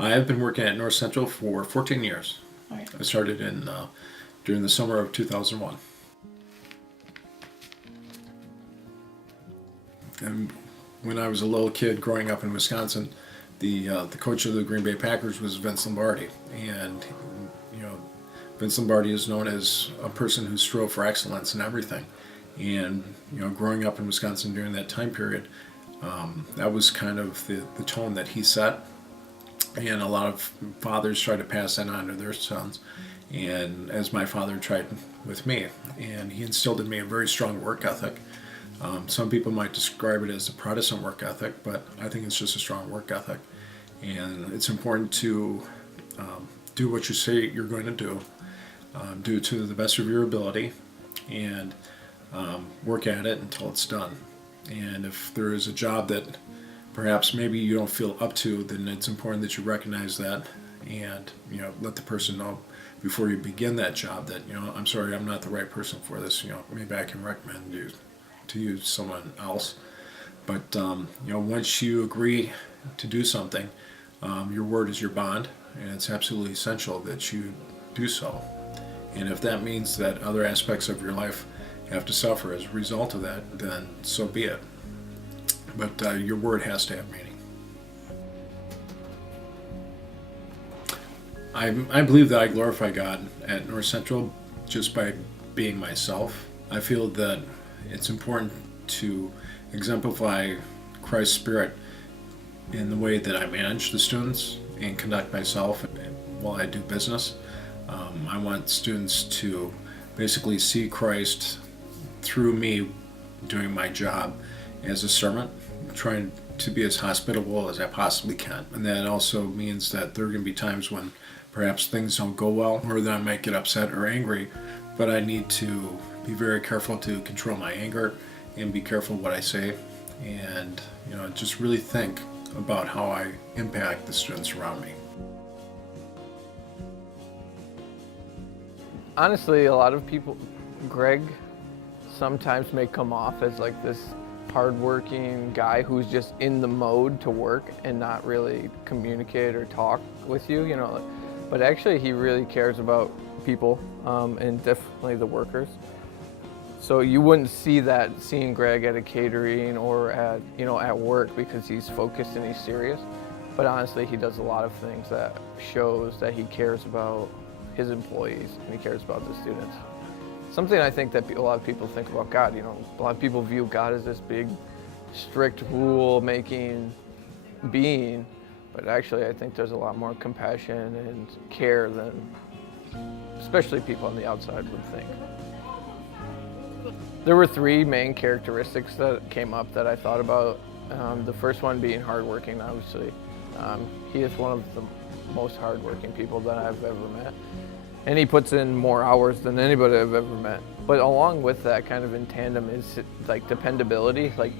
I have been working at North Central for 14 years. Right. I started during the summer of 2001. And when I was a little kid growing up in Wisconsin, the coach of the Green Bay Packers was Vince Lombardi, and Vince Lombardi is known as a person who strove for excellence in everything. And growing up in Wisconsin during that time period, that was kind of the tone that he set. And a lot of fathers try to pass that on to their sons, and as my father tried with me. And he instilled in me a very strong work ethic. Some people might describe it as a Protestant work ethic, but I think it's just a strong work ethic. And it's important to do what you say you're going to do it to the best of your ability, and work at it until it's done. And if there is a job that perhaps maybe you don't feel up to, then it's important that you recognize that and let the person know before you begin that job that I'm sorry, I'm not the right person for this. Maybe I can recommend you to use someone else. But once you agree to do something, your word is your bond, and it's absolutely essential that you do so. And if that means that other aspects of your life have to suffer as a result of that, then so be it. But your word has to have meaning. I believe that I glorify God at North Central just by being myself. I feel that it's important to exemplify Christ's Spirit in the way that I manage the students and conduct myself while I do business. I want students to basically see Christ through me doing my job as a servant, trying to be as hospitable as I possibly can. And that also means that there are going to be times when perhaps things don't go well, or that I might get upset or angry, but I need to be very careful to control my anger and be careful what I say, and just really think about how I impact the students around me. Honestly, a lot of people, Greg sometimes may come off as like this hardworking guy who's just in the mode to work and not really communicate or talk with you, but actually he really cares about people, and definitely the workers. So you wouldn't see that seeing Greg at a catering or at work, because he's focused and he's serious. But honestly, he does a lot of things that shows that he cares about his employees and he cares about the students. Something I think that a lot of people think about God, a lot of people view God as this big, strict rule-making being, but actually I think there's a lot more compassion and care than especially people on the outside would think. There were three main characteristics that came up that I thought about. The first one being hardworking, obviously. He is one of the most hardworking people that I've ever met. And he puts in more hours than anybody I've ever met. But along with that, kind of in tandem, is like dependability. Like,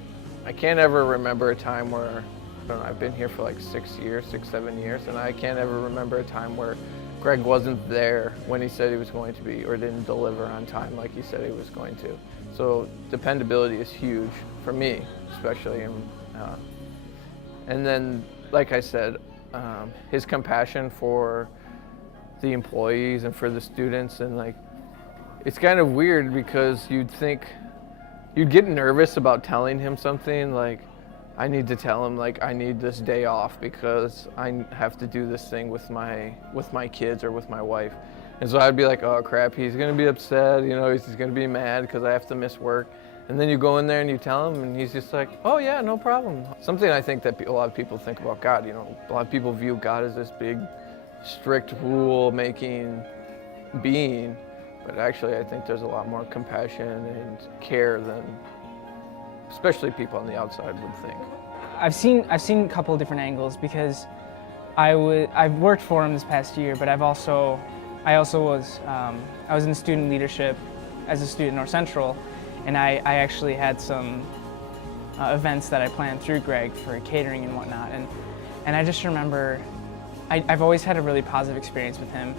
I can't ever remember a time where, I've been here for like 6 years, 7 years, and I can't ever remember a time where Greg wasn't there when he said he was going to be, or didn't deliver on time like he said he was going to. So dependability is huge for me, especially. And then, like I said, his compassion for the employees and for the students, and like, it's kind of weird because you'd get nervous about telling him something, like I need to tell him like I need this day off because I have to do this thing with my kids or with my wife. And so I'd be like, oh crap, he's gonna be upset, he's gonna be mad because I have to miss work. And then you go in there and you tell him, and he's just like, oh yeah, no problem. Something I think that a lot of people think about God, a lot of people view God as this big, strict rule-making being, but actually I think there's a lot more compassion and care than especially people on the outside would think. I've seen a couple of different angles, because I've worked for him this past year, but I also was in student leadership as a student at North Central, and I actually had some events that I planned through Greg for catering and whatnot, and I just remember I've always had a really positive experience with him.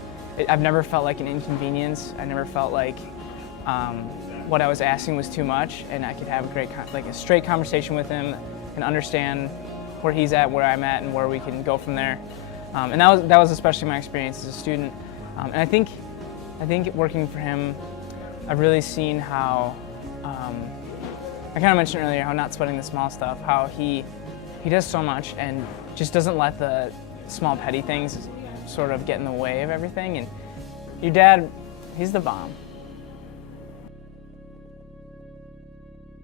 I've never felt like an inconvenience. I never felt like what I was asking was too much, and I could have a straight conversation with him and understand where he's at, where I'm at, and where we can go from there. And that was especially my experience as a student. And I think working for him, I've really seen how, I kind of mentioned earlier, how not sweating the small stuff, how he does so much and just doesn't let the small petty things sort of get in the way of everything. And your dad, he's the bomb.